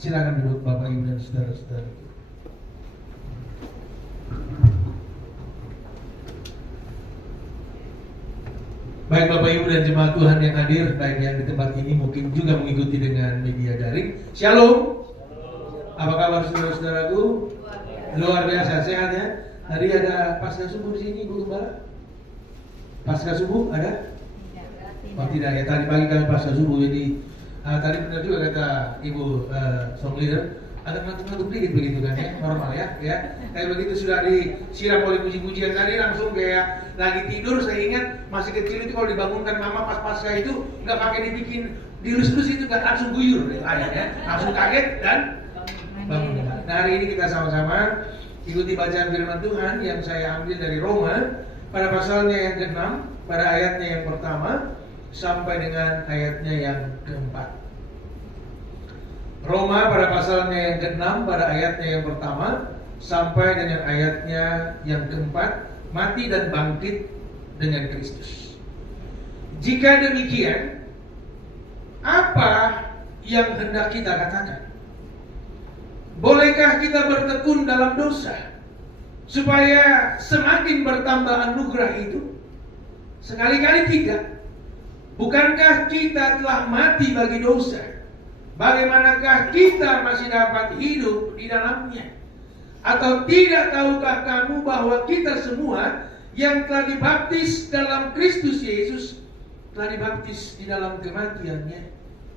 Silakan duduk Bapak Ibu dan saudara-saudara. Baik Bapak Ibu dan jemaat Tuhan yang hadir, baik yang di tempat ini mungkin juga mengikuti dengan media daring. Shalom. Apa kabar saudara-saudaraku? Luar biasa, sehat ya. Tadi ada pasca subuh di sini, Bu Gembala. Pasca subuh ada? Oh tidak ya, tadi pagi kami pasca subuh. Jadi tadi benar juga kata Ibu song leader, ada ngantuk-ngantuk dikit begitu kan ya, normal ya. Kayak begitu sudah disiram oleh puji-pujian tadi langsung kayak lagi tidur. Saya ingat masih kecil itu kalau dibangunkan mama pas pasca itu nggak pakai dibikin dilus-lus itu nggak langsung guyur deh ya, langsung kaget dan bangun. Nah hari ini kita sama-sama ikuti bacaan firman Tuhan yang saya ambil dari Roma pada pasalnya yang ke-6, pada ayatnya yang pertama sampai dengan ayatnya yang keempat. Roma pada pasalnya yang ke-6 pada ayatnya yang pertama sampai dengan ayatnya yang keempat, mati dan bangkit dengan Kristus. Jika demikian, apa yang hendak kita katakan? Bolehkah kita bertekun dalam dosa supaya semakin bertambah anugerah itu? Sekali-kali tidak. Bukankah kita telah mati bagi dosa? Bagaimanakah kita masih dapat hidup di dalamnya? Atau tidak tahukah kamu bahwa kita semua yang telah dibaptis dalam Kristus Yesus telah dibaptis di dalam kematiannya?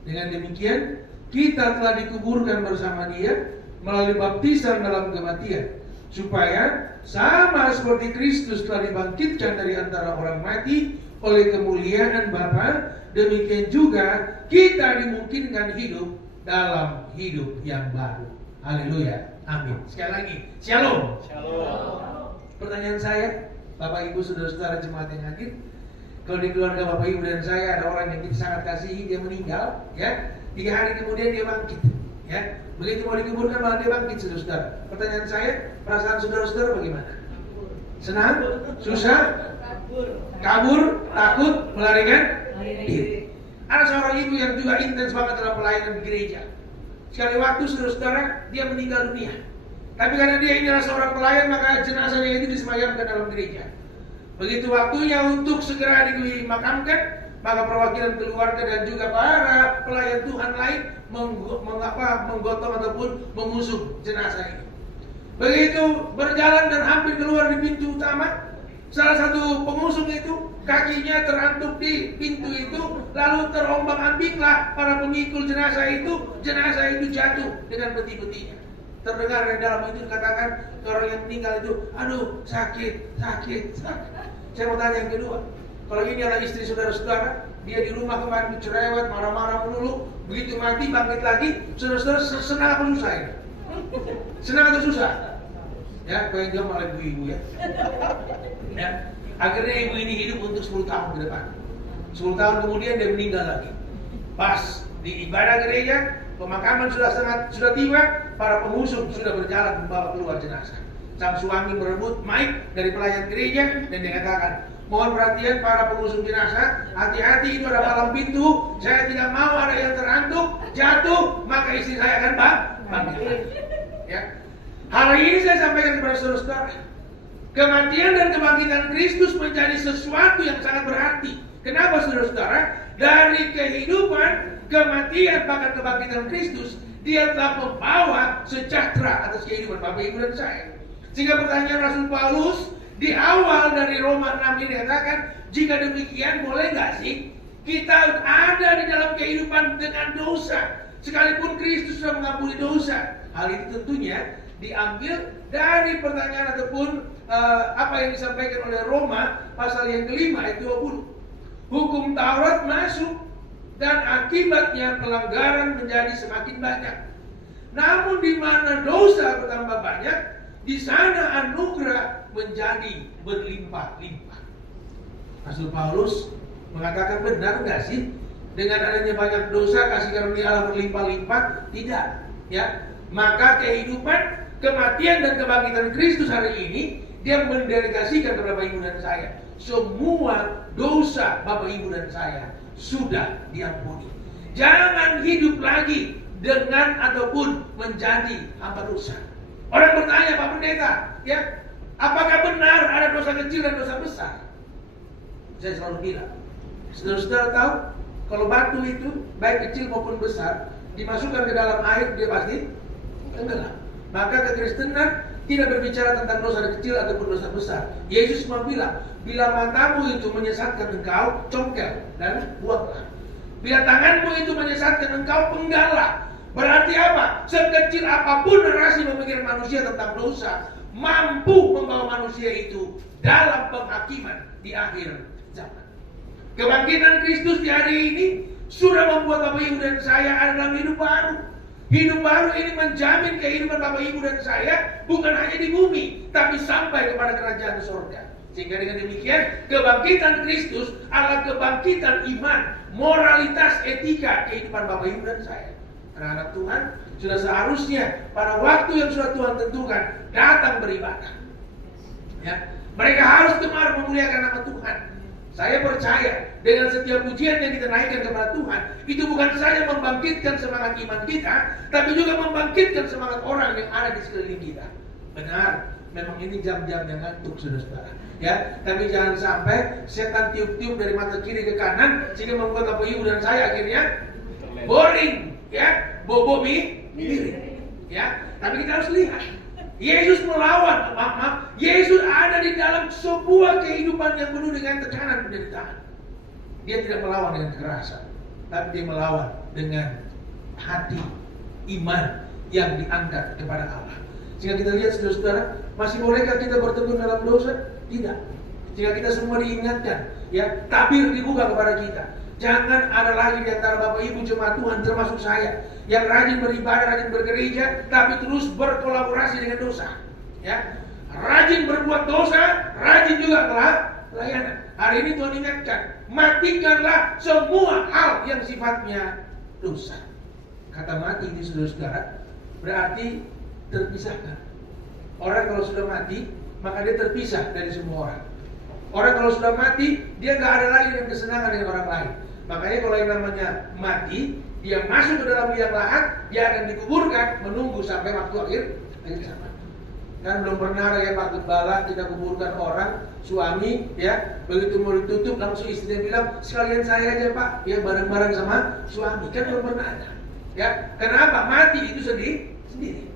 Dengan demikian kita telah dikuburkan bersama Dia melalui baptisan dalam kematian, supaya sama seperti Kristus telah dibangkitkan dari antara orang mati oleh kemuliaan Bapa, demikian juga kita dimungkinkan hidup dalam hidup yang baru. Haleluya, amin. Sekali lagi, shalom. Shalom. Pertanyaan saya, Bapak Ibu saudara-saudara jemaat yang hadir, kalau di keluarga Bapak Ibu dan saya ada orang yang kita sangat kasihi, dia meninggal, ya, 3 hari kemudian dia bangkit, ya. Begitu mau dikuburkan malah dia bangkit, saudara-saudara. Pertanyaan saya, perasaan saudara-saudara bagaimana? Senang? Susah? Kabur? Takut? Melarikan diri? Ada seorang ibu yang juga intens banget dalam pelayanan di gereja. Sekali waktu saudara-saudara dia meninggal dunia. Tapi karena dia ini adalah seorang pelayan, maka jenazahnya itu disemayamkan dalam gereja. Begitu waktunya untuk segera dimakamkan, maka perwakilan keluarga dan juga para pelayan Tuhan lain menggotong ataupun mengusung jenazah ini. Begitu berjalan dan hampir keluar di pintu utama, salah satu pengusung itu kakinya terantuk di pintu itu, lalu terombang-ambinglah para pemikul jenazah itu jatuh dengan beti-betinya. Terdengar dari dalam itu dikatakan orang yang meninggal itu, aduh sakit. Saya mau tanya yang kedua, kalau ini adalah istri saudara-saudara, dia di rumah kemarin cerewet, marah-marah melulu, begitu mati bangkit lagi, saudara-saudara senang apa susah ini? Senang atau susah? Ya, kau yang jawab malah ibu-ibu ya. Ya. Akhirnya ibu ini hidup untuk 10 tahun ke depan. 10 tahun kemudian dia meninggal lagi. Pas di ibadah gereja, pemakaman sudah tiba, para pengusung sudah berjalan membawa keluar jenazah. Sang suami merebut mic dari pelayan gereja dan dikatakan, mohon perhatian para pengusung jenazah, hati-hati itu ada palang pintu, saya tidak mau ada yang terantuk, jatuh, maka istri saya akan bangkit. Ya. Hal ini saya sampaikan kepada saudara-saudara. Kematian dan kebangkitan Kristus menjadi sesuatu yang sangat berarti. Kenapa saudara-saudara? Dari kehidupan, kematian, bahkan kebangkitan Kristus, Dia telah membawa sejahtera atas kehidupan Bapak Ibu dan saya. Sehingga pertanyaan Rasul Paulus di awal dari Roma 6 ini dikatakan, jika demikian boleh nggak sih kita ada di dalam kehidupan dengan dosa, sekalipun Kristus sudah mengampuni dosa? Hal itu tentunya diambil dari pertanyaan ataupun apa yang disampaikan oleh Roma pasal yang ke-5 ayat 20. Hukum Taurat masuk dan akibatnya pelanggaran menjadi semakin banyak. Namun di mana dosa bertambah banyak, di sana anugerah menjadi berlimpah-limpah. Rasul Paulus mengatakan, benar nggak sih dengan adanya banyak dosa kasih karunia Allah berlimpah-limpah? Tidak, ya. Maka kehidupan, kematian dan kebangkitan Kristus hari ini Dia mendelegasikan kepada Bapak Ibu dan saya. Semua dosa Bapak Ibu dan saya sudah diampuni. Jangan hidup lagi dengan ataupun menjadi hamba dosa. Orang bertanya, Pak Pendeta, ya, apakah benar ada dosa kecil dan dosa besar? Saya selalu bilang, saudara-saudara tahu, kalau batu itu baik kecil maupun besar dimasukkan ke dalam air, dia pasti tenggelam. Maka kekristenan tidak berbicara tentang dosa kecil ataupun dosa besar. Yesus cuma bilang, bila matamu itu menyesatkan engkau, congkel dan buanglah. Bila tanganmu itu menyesatkan engkau, penggallah. Berarti apa? Sekecil apapun narasi memikirkan manusia tentang dosa, mampu membawa manusia itu dalam penghakiman di akhir zaman. Kebangkitan Kristus di hari ini sudah membuat Bapak Ibu dan saya ada dalam hidup baru. Hidup baru ini menjamin kehidupan Bapak Ibu dan saya bukan hanya di bumi, tapi sampai kepada kerajaan surga. Sehingga dengan demikian, kebangkitan Kristus adalah kebangkitan iman, moralitas, etika kehidupan Bapak Ibu dan saya. Anak-anak Tuhan sudah seharusnya pada waktu yang sudah Tuhan tentukan datang beribadah. Ya, mereka harus gemar memuliakan nama Tuhan. Saya percaya dengan setiap pujian yang kita naikkan kepada Tuhan, itu bukan saja membangkitkan semangat iman kita, tapi juga membangkitkan semangat orang yang ada di sekeliling kita. Benar, memang ini jam-jam yang ngantuk, saudara-saudara. Ya, tapi jangan sampai setan tiup-tiup dari mata kiri ke kanan sehingga membuat Bapak Ibu dan saya akhirnya boring, ya, bobo miring. Ya, tapi kita harus lihat. Yesus melawan, Yesus ada di dalam sebuah kehidupan yang penuh dengan tekanan penderitaan. Dia tidak melawan dengan kekerasan, tapi dia melawan dengan hati iman yang diangkat kepada Allah. Sehingga kita lihat, saudara-saudara, masih bolehkah kita bertekun dalam dosa? Tidak. Sehingga kita semua diingatkan, ya, tabir dibuka kepada kita. Jangan ada lagi di antara Bapak Ibu jemaat Tuhan, termasuk saya, yang rajin beribadah, rajin bergereja, tapi terus berkolaborasi dengan dosa. Ya, rajin berbuat dosa, rajin juga pelayanan. Hari ini Tuhan ingatkan, matikanlah semua hal yang sifatnya dosa. Kata mati ini, saudara-saudara, berarti terpisahkan. Orang kalau sudah mati, maka dia terpisah dari semua orang. Orang kalau sudah mati, dia nggak ada lagi dengan kesenangan dengan orang lain. Makanya kalau yang namanya mati, dia masuk ke dalam liang lahat, dia akan dikuburkan, menunggu sampai waktu akhir zaman. Kan belum pernah ada ya Pak Gembala, kita kuburkan orang, suami, ya, begitu mau ditutup langsung istrinya bilang, sekalian saya aja Pak, ya bareng-bareng sama suami. Kan belum pernah ada. Ya, kenapa? Mati itu sendiri.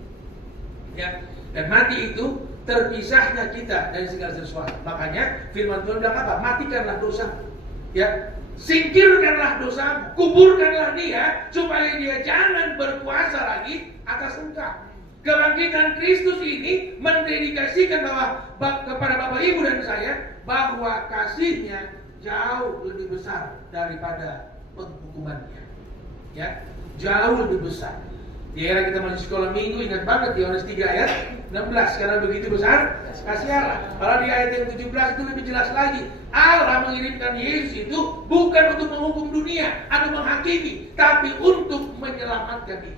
Ya, dan mati itu terpisahnya kita dari segala sesuatu. Makanya firman Tuhan bilang apa? Matikanlah dosa. Ya, singkirkanlah dosa, kuburkanlah dia supaya dia jangan berkuasa lagi atas engkau. Kebangkitan Kristus ini mendedikasikan kepada Bapak Ibu dan saya bahwa kasihnya jauh lebih besar daripada penghukumannya. Ya, jauh lebih besar. Di era kita masih sekolah minggu, ingat banget di Yohanes 3 ayat 16, karena begitu besar kasih Allah. Kalau di ayat yang 17 itu lebih jelas lagi. Allah mengirimkan Yesus itu bukan untuk menghukum dunia atau menghakimi, tapi untuk menyelamatkan dia.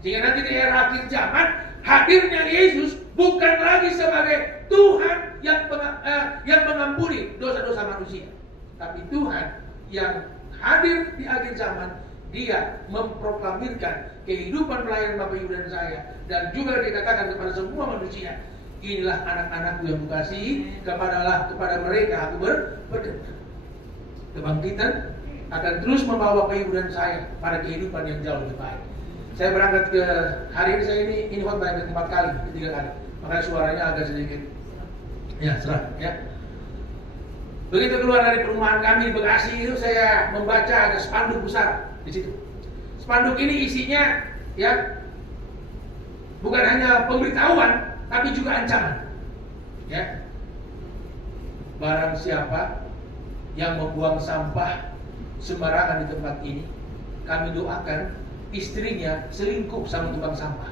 Sehingga nanti di era akhir zaman, hadirnya Yesus bukan lagi sebagai Tuhan yang mengampuni dosa-dosa manusia, tapi Tuhan yang hadir di akhir zaman. Dia memproklamirkan kehidupan pelayanan Bapak Ibu dan saya, dan juga dikatakan kepada semua manusia, inilah anak-anakku yang kukasihi, kepada mereka aku berdoa. Kebangkitan akan terus membawa Bapak Ibu dan saya pada kehidupan yang jauh lebih baik. Saya berangkat ke hari ini, saya ini khotbah yang ke-4 kali, ketiga kali, makanya suaranya agak sedikit serah, ya. Begitu keluar dari perumahan kami di Bekasi itu, saya membaca ada spanduk besar di situ. Spanduk ini isinya, ya, bukan hanya pemberitahuan, tapi juga ancaman. Ya, barang siapa yang membuang sampah sembarangan di tempat ini, kami doakan istrinya selingkuh sama tukang sampah.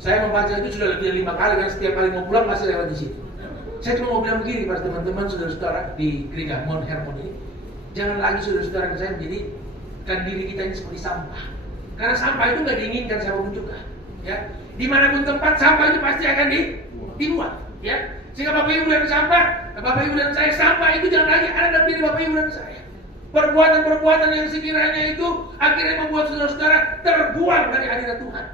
Saya membaca itu sudah lebih dari 5 kali, kan setiap kali mau pulang masih lewat di situ. Saya cuma mau bilang begini pada teman-teman, saudara-saudara di gereja Mount Hermon ini, jangan lagi saudara-saudara saya menjadikan diri kita ini seperti sampah. Karena sampah itu nggak diinginkan siapapun juga. Ya, dimanapun tempat sampah itu pasti akan dibuang. Ya, sehingga Bapak Ibu dan saya sampah itu jangan lagi ada dalam diri Bapak Ibu dan saya. perbuatan-perbuatan yang sekiranya itu akhirnya membuat saudara-saudara terbuang dari hadirat Tuhan.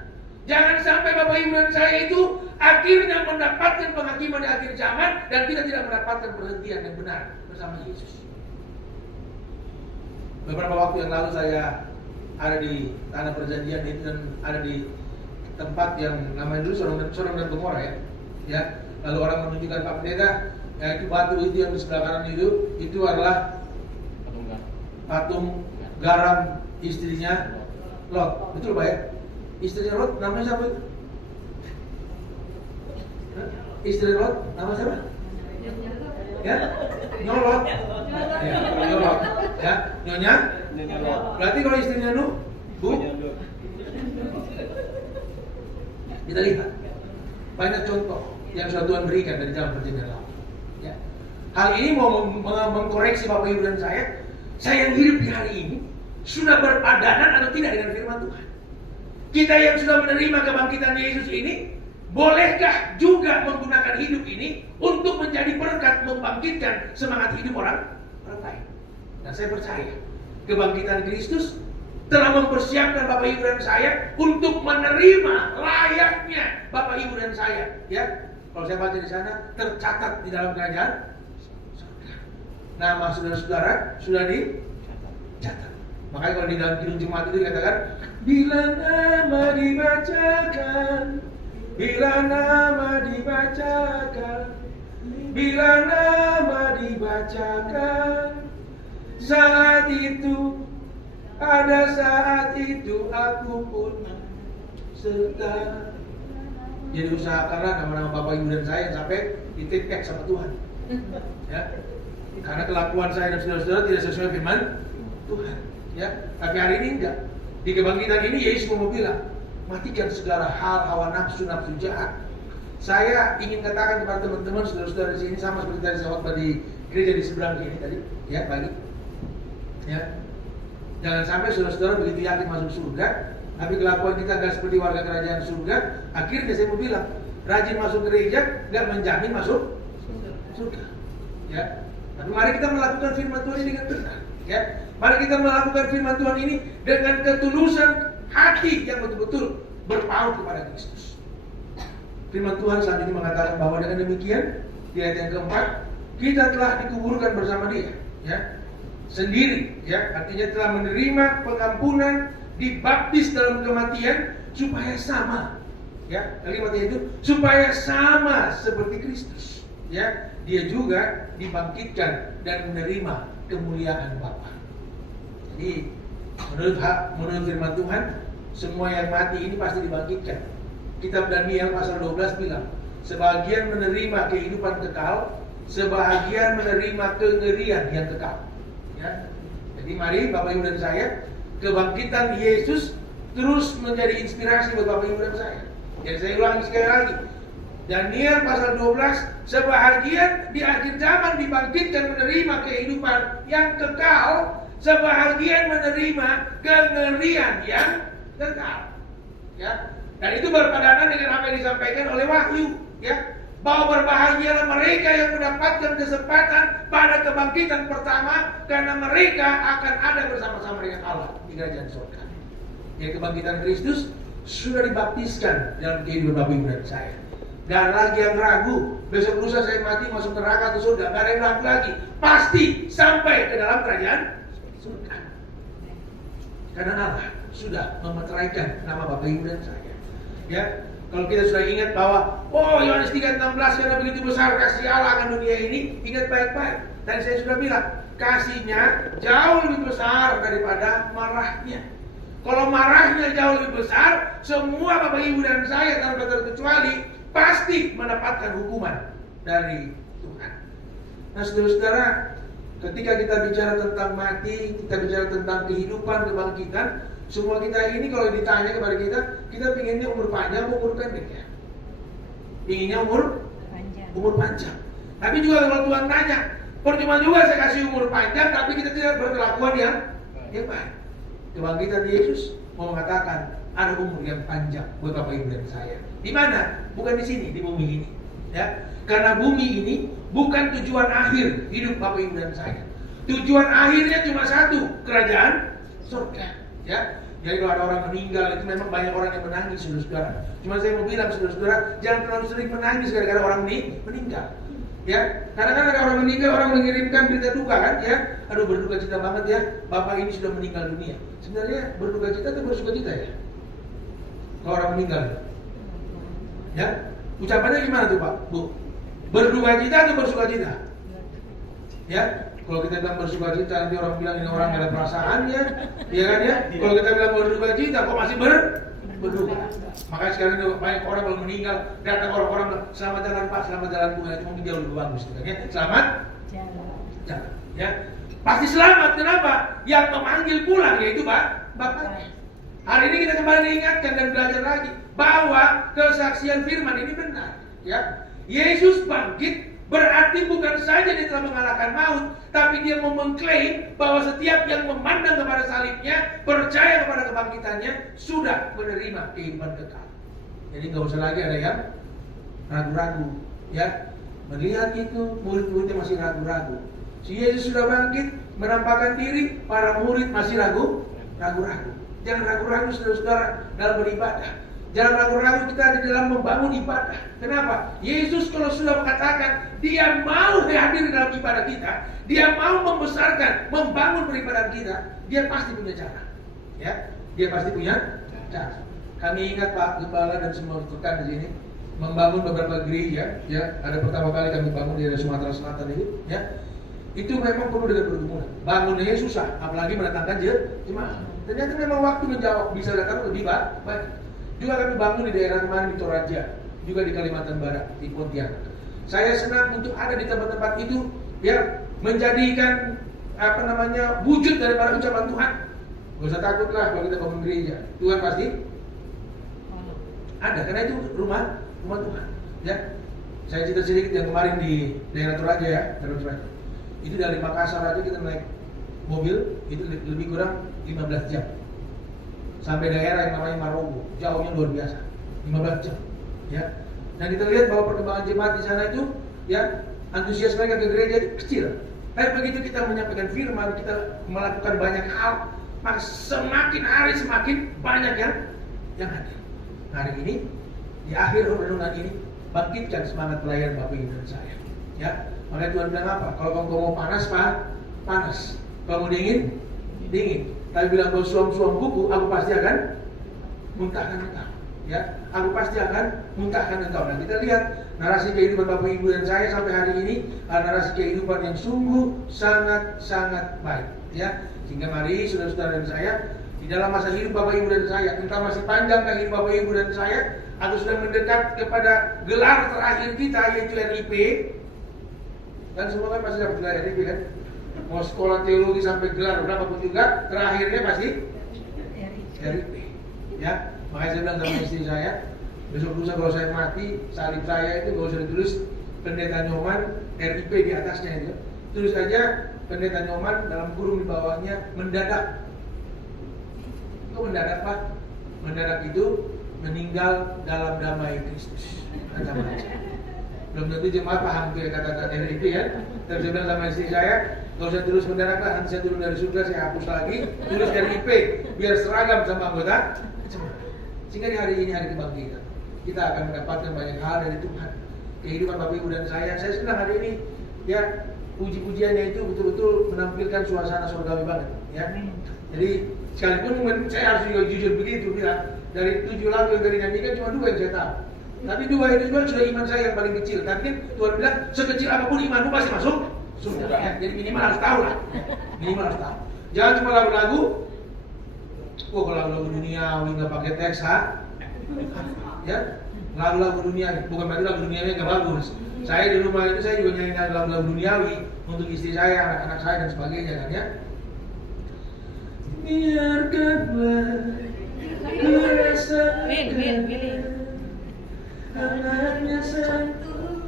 Jangan sampai Bapak Ibu dan saya itu akhirnya mendapatkan penghakiman di akhir zaman dan kita tidak mendapatkan perhentian yang benar bersama Yesus. Beberapa waktu yang lalu saya ada di tanah perjanjian itu dan ada di tempat yang namanya dulu Sodom dan Gomora ya. Lalu orang menunjukkan Pak Pendeta, ya itu batu itu yang di sebelah kanan itu adalah patung garam istrinya Lot. Betul Pak ya? Istrinya Lot namanya siapa itu? Istri Lot nama siapa? Ya? Nyolot. Ya, Nyolot. Ya, Nyonya? Berarti kalau istrinya Nuh, Bu? Kita lihat banyak contoh yang sudah Tuhan berikan dari dalam perjanjian lama. Ya. Hal ini mau mengkoreksi Bapak Ibu dan saya yang hidup di hari ini sudah berpadanan atau tidak dengan firman Tuhan. Kita yang sudah menerima kebangkitan Yesus ini, bolehkah juga menggunakan hidup ini untuk menjadi berkat membangkitkan semangat hidup orang lain? Dan saya percaya kebangkitan Kristus telah mempersiapkan Bapak Ibu dan saya untuk menerima layaknya Bapak Ibu dan saya. Ya, kalau saya baca di sana tercatat di dalam kerajaan surga. Nama saudara-saudara sudah dicatat. Makanya kalau di dalam Kidung Jemaat itu dikatakan, bila nama dibacakan, bila nama dibacakan, bila nama dibacakan, saat itu, pada saat itu aku pun serta. Jadi usahakanlah nama-nama Bapak Ibu dan saya sampai ditipek sama Tuhan. Ya, karena kelakuan saya dan saudara-saudara tidak sesuai firman Tuhan. Ya, tapi hari ini enggak. Di kebangkitan ini Yesus mau bilang, matikan segala hal hawa nafsu jahat. Saya ingin katakan kepada teman-teman saudara-saudara di sini sama seperti tadi saya waktu di gereja di seberang ini tadi, ya pagi. Ya. Jangan sampai saudara-saudara begitu yakin masuk surga, tapi kelakuan kita enggak seperti warga kerajaan surga. Akhirnya saya mau bilang, rajin masuk gereja enggak menjamin masuk surga. Ya. Tapi mari kita melakukan firman Tuhan ini dengan benar. Ya. Mari kita melakukan firman Tuhan ini dengan ketulusan hati yang betul-betul berpaut kepada Kristus. Firman Tuhan selanjutnya mengatakan bahwa dengan demikian di ayat yang keempat, kita telah dikuburkan bersama Dia, ya, sendiri, ya, artinya telah menerima pengampunan, dibaptis dalam kematian supaya sama, ya, kalimatnya itu supaya sama seperti Kristus, ya, Dia juga dibangkitkan dan menerima kemuliaan Bapa. Jadi menurut firman Tuhan, semua yang mati ini pasti dibangkitkan. Kitab Daniel pasal 12 bilang, sebagian menerima kehidupan kekal, sebagian menerima kengerian yang kekal. Ya. Jadi mari Bapak Ibu dan saya, kebangkitan Yesus terus menjadi inspirasi buat Bapak Ibu dan saya. Jadi saya ulangi sekali lagi, Daniel pasal 12, sebahagian di akhir zaman dibangkitkan menerima kehidupan yang kekal, sebahagian menerima kengerian yang kekal. Ya. Dan itu berpadanan dengan apa yang disampaikan oleh Wahyu, ya, bahwa berbahagialah mereka yang mendapatkan kesempatan pada kebangkitan pertama, karena mereka akan ada bersama-sama dengan Allah di kerajaan surga. Ya, kebangkitan Kristus sudah dibaptiskan dalam kehidupan Bapak Ibu dan saya. Gak lagi yang ragu, besok lusa saya mati masuk neraka atau surga, gak ada yang ragu lagi. Pasti sampai ke dalam kerajaan surga. Karena Allah sudah memeteraikan nama Bapak Ibu dan saya. Ya, kalau kita sudah ingat bahwa Yohanes 3:16, karena begitu besar kasih Allah akan dunia ini, ingat baik-baik. Tadi saya sudah bilang, kasihnya jauh lebih besar daripada marahnya. Kalau marahnya jauh lebih besar, semua Bapak Ibu dan saya tanpa terkecuali pasti mendapatkan hukuman dari Tuhan. Nah, saudara-saudara, ketika kita bicara tentang mati, kita bicara tentang kehidupan, kebangkitan, semua kita ini kalau ditanya kepada kita pinginnya umur panjang atau umur pendek, ya? Pinginnya umur panjang. Tapi juga kalau Tuhan tanya, percuma juga saya kasih umur panjang, tapi kita tidak berkelakuan yang baik. Kebangkitan Yesus mau mengatakan ada umur yang panjang buat Bapak Ibu dan saya. Di mana? Bukan di sini, di bumi ini. Ya, karena bumi ini bukan tujuan akhir hidup Bapak Ibu dan saya. Tujuan akhirnya cuma satu, kerajaan surga. Ya, jadi kalau ada orang meninggal itu memang banyak orang yang menangis, saudara-saudara. Cuma saya mau bilang, saudara-saudara, jangan terlalu sering menangis gara-gara orang meninggal. Ya, karena kan ada orang meninggal, orang mengirimkan berita duka kan, ya. Aduh, berduka cita banget ya, bapak ini sudah meninggal dunia. Sebenarnya berduka cita atau bersuka cita ya? Kalau orang meninggal, ya, ucapannya gimana tuh Pak, Bu? Berduka cita atau bersuka cita? Ya, kalau kita bilang bersuka cita, nanti orang bilang ini orang gak ada perasaannya, ya kan ya? Kalau kita bilang berduka cita, kok masih berduka? Makanya sekarang ini banyak orang kalau meninggal, datang orang-orang bilang, selamat jalan Pak, selamat jalan Bu, itu mungkin jauh lebih bagus, ya? Selamat jalan, ya. Pasti selamat, kenapa? Yang memanggil pulang yaitu Bapaknya. Hari ini kita kembali diingatkan dan belajar lagi bahwa kesaksian firman ini benar, ya. Yesus bangkit berarti bukan saja dia telah mengalahkan maut, tapi dia mau mengklaim bahwa setiap yang memandang kepada salibnya, percaya kepada kebangkitannya, sudah menerima kehidupan kekal. Jadi nggak usah lagi ada yang ragu-ragu, ya. Melihat itu, murid-muridnya masih ragu-ragu. Si Yesus sudah bangkit, menampakkan diri, para murid masih ragu-ragu. Jangan ragu-ragu saudara-saudara dalam beribadah. Jangan ragu-ragu kita di dalam membangun ibadah. Kenapa? Yesus kalau sudah mengatakan dia mau hadir dalam ibadah kita, dia mau membesarkan, membangun peribadahan kita, dia pasti punya cara. Ya, dia pasti punya cara. Kami ingat Pak Gembala dan semua rekan di sini membangun beberapa gereja. Ya, ada pertama kali kami bangun di daerah Sumatera Selatan itu. Ya, itu memang perlu dengan pergumulan. Bangunnya susah, apalagi mendatangkan jemaah. Ternyata memang waktu menjawab, bisa datang lebih banyak. Juga kami bangun di daerah kemarin di Toraja, juga di Kalimantan Barat, di Pontianak. Saya senang untuk ada di tempat-tempat itu, ya, menjadikan wujud daripada ucapan Tuhan. Gak usah takutlah kalau kita bangun gereja, Tuhan pasti ada, karena itu rumah Tuhan. Ya, saya cerita sedikit yang kemarin di daerah Toraja ya, itu dari Makassar aja kita naik mobil itu lebih kurang 15 jam. Sampai daerah yang namanya Marogo, jauhnya luar biasa, 15 jam, ya. Dan kita lihat bahwa perkembangan jemaat di sana itu, ya, antusias mereka ke gereja itu kecil. Tapi begitu kita menyampaikan firman, kita melakukan banyak hal, maka semakin hari semakin banyak yang hadir. Hari ini, di akhir renungan ini, bangkitkan semangat pelayanan Bapak Ibu dan saya, ya. Makanya Tuhan bilang apa? Kalau kamu mau panas, panas. Kalau mau dingin, dingin. Tapi bilang kalau suam-suam buku, aku pasti akan muntahkan engkau. Ya, aku pasti akan muntahkan engkau. Nah, kita lihat narasi kehidupan Bapak Ibu dan saya sampai hari ini adalah narasi kehidupan yang sungguh sangat baik. Ya, sehingga mari saudara-saudara dan saya di dalam masa hidup Bapak Ibu dan saya, entah masih panjang hidup Bapak Ibu dan saya, atau sudah mendekat kepada gelar terakhir kita yaitu RIP. Dan semua kan pasti dapat gelar RIP kan? Mau sekolah teologi sampai gelar berapapun juga, terakhirnya pasti RIP. Ya, makanya saya bilang sama istri saya, besok lusa kalau saya mati, salib saya itu gak usah ditulis Pendeta Nyoman RIP di atasnya itu. Tulis saja Pendeta Nyoman dalam kurung di bawahnya mendadak. Kok mendadak Pak? Mendadak itu meninggal dalam damai Kristus. Macam-macam. Belum tentu jemaat paham kata-kata RIP ya. Tapi saya bilang sama istri saya, gak usah tulis mendadak lah, nanti saya turun dari surga, saya hapus lagi, tulis RIP, biar seragam sama anggota. Sehingga di hari ini, hari kebangkitan, kita akan mendapatkan banyak hal dari Tuhan. Kehidupan Bapak Ibu dan saya senang hari ini, ya, puji-pujiannya itu betul-betul menampilkan suasana surgawi banget, ya. Jadi sekalipun saya harus juga jujur begitu, bilang dari 7 lagu yang dari nyanyikan cuma 2 yang saya tahu. Tapi 2 itu sudah iman saya yang paling kecil. Tapi Tuhan bilang sekecil apapun imanmu pasti masuk surga. Ya, jadi minimal harus tahu lah. Minimal harus tahu. Jangan cuma lagu-lagu. Kalau lagu-lagu duniawi nggak pakai teks, ya, lagu-lagu duniawi. Bukan berarti lagu duniawi nggak bagus. Saya di rumah itu saya juga nyanyikan lagu-lagu duniawi untuk istri saya, anak-anak saya dan sebagainya kan ya. Biarkanlah rasa anaknya satu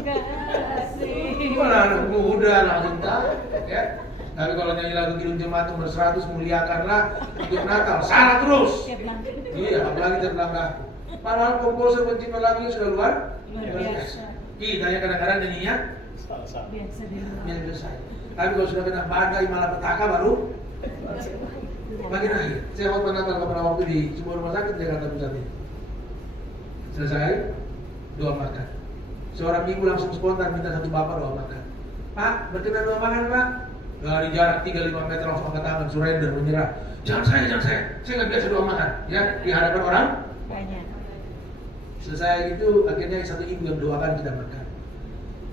kasih. Malah anak muda langsung tahu, ya. Tapi kalau nyanyi lagu Kidung Jemaat nomor 100, muliakanlah untuk Natal, salah terus. Iya, apalagi terbelakang. Padahal komposer pencipta lagunya sudah luar biasa. Kita yang kadang-kadang nyanyinya Biasa di luar. Biasa. Tapi kalau sudah kena badai malapetaka baru makin akhir. Saya waktu Natal kepada waktu di sebuah rumah sakit di Jakarta Pusat ini. Selesai doa makan. Seorang ibu langsung spontan minta satu bapak doa makan. Pak, berkenan doa makan Pak. Dari jarak 3-5 meter langsung angkat tangan, surrender, menyerah. Jangan saya nggak biasa doa makan. Ya, di hadapan orang Banyak. selesai itu akhirnya satu ibu yang doakan kita makan.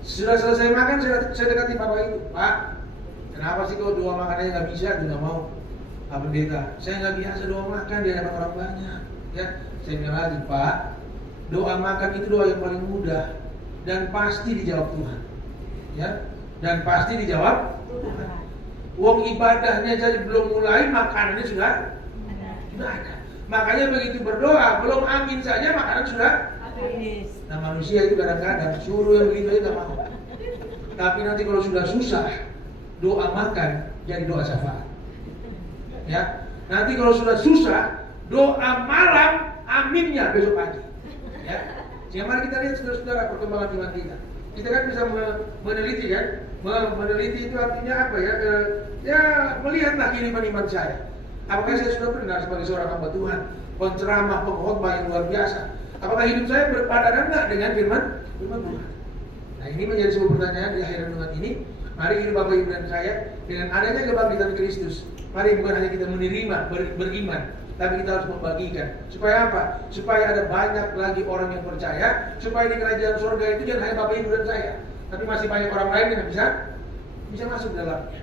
Sudah selesai makan, saya dekati bapak itu. Pak, kenapa sih kau doa makannya nggak bisa? Tidak mau. Pak Pendeta, saya nggak biasa doa makan di hadapan orang banyak. Ya, saya bilang lagi, Pak, doa makan itu doa yang paling mudah dan pasti dijawab Tuhan. Ya, dan pasti dijawab Tuhan. Uang ibadahnya jadi belum mulai, makanannya sudah ada. Makanya begitu berdoa, belum amin saja makanan sudah Habis. Nah manusia itu kadang-kadang suruh yang begitu aja gak mau. Tapi nanti kalau sudah susah, doa makan jadi doa syafaat. Ya, nanti kalau sudah susah, doa malam aminnya besok pagi. Ya, sehingga mari kita lihat saudara-saudara perkembangan iman kita. Kita kan bisa meneliti kan, meneliti itu artinya apa ya? Ya melihatlah kehidupan iman saya. Apakah saya sudah benar sebagai seorang hamba Tuhan, penceramah, pengkhotbah yang luar biasa? Apakah hidup saya berpadanan enggak dengan firman Tuhan? Nah ini menjadi sebuah pertanyaan di akhir renungan ini. Mari hidup Bapak Ibu dan saya dengan adanya kebangkitan Kristus. Mari bukan hanya kita menerima, beriman, tapi kita harus membagikan. Supaya apa? Supaya ada banyak lagi orang yang percaya. Supaya di kerajaan surga itu jangan hanya Bapak Ibu dan saya, tapi masih banyak orang lain yang bisa masuk dalamnya.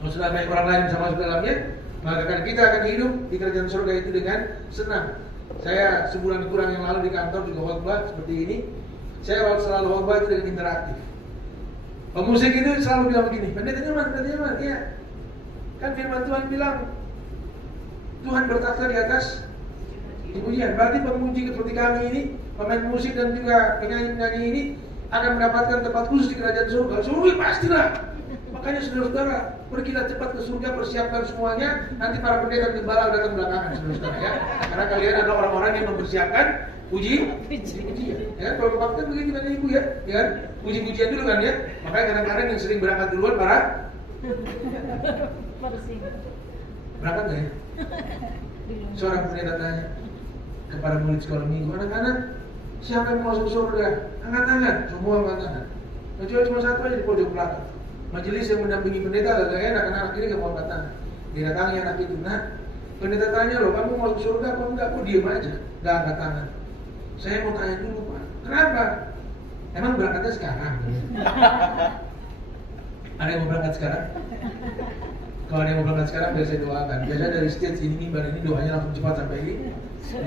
Kalau sudah banyak orang lain bisa masuk dalamnya, maka kita akan hidup di kerajaan surga itu dengan senang. Saya sebulan kurang yang lalu di kantor juga khotbah seperti ini. Saya selalu khotbah itu dengan interaktif. Pemusik itu selalu bilang begini, pendeta nyaman, ya. Kan firman Tuhan bilang Tuhan bertakhta di atas pujian. Berarti pemuji seperti kami ini, pemain musik dan juga penyanyi-penyanyi ini akan mendapatkan tempat khusus di kerajaan surga. Surga pastilah. Makanya saudara-saudara, pergilah cepat ke surga, persiapkan semuanya. Nanti para pendeta dan gembala datang belakangan, saudara-saudara ya. Karena kalian ada orang-orang yang mempersiapkan pujian. Ya, kalau kebaktian begitu kan ibu ya, ya. Puji-pujian dulu kan ya. Makanya kadang-kadang yang sering berangkat duluan para berangkat nggak ya? Seorang pendeta tanya kepada murid sekolah minggu, anak-anak siapa yang mau masuk surga? Angkat tangan, semua angkat tangan. Kecuali cuma satu aja di pojok belakang. Majelis yang mendampingi pendeta agak enak, karena anak ini gak mau angkat tangan. Didatangi anak itu, nah pendeta tanya loh, kamu mau masuk surga apa enggak? Kok diem aja, gak angkat tangan. Saya mau tanya dulu Pak, kenapa? Emang berangkatnya sekarang? Ada yang mau berangkat sekarang? Kalau ada yang mau berangkat sekarang, biar saya doakan. Biasanya dari stage ini, mimbar ini doanya langsung cepat sampai di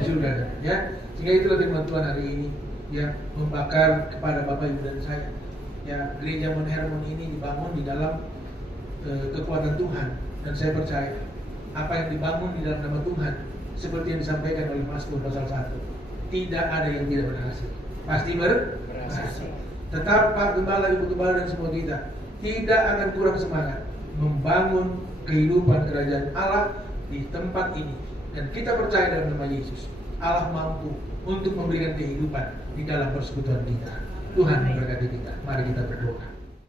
surga, ya. Sehingga itulah firman Tuhan hari ini, ya, membakar kepada Bapak Ibu dan saya. Ya, gereja Mount Hermon ini dibangun di dalam kekuatan Tuhan, dan saya percaya apa yang dibangun di dalam nama Tuhan, seperti yang disampaikan oleh Mazmur pasal 1, tidak ada yang tidak berhasil, pasti berhasil. Tetap Pak Gembala, Ibu Gembala dan semua kita tidak akan kurang semangat membangun kehidupan kerajaan Allah di tempat ini, dan kita percaya dalam nama Yesus Allah mampu untuk memberikan kehidupan di dalam persekutuan kita. Tuhan memberkati kita. Mari kita berdoa.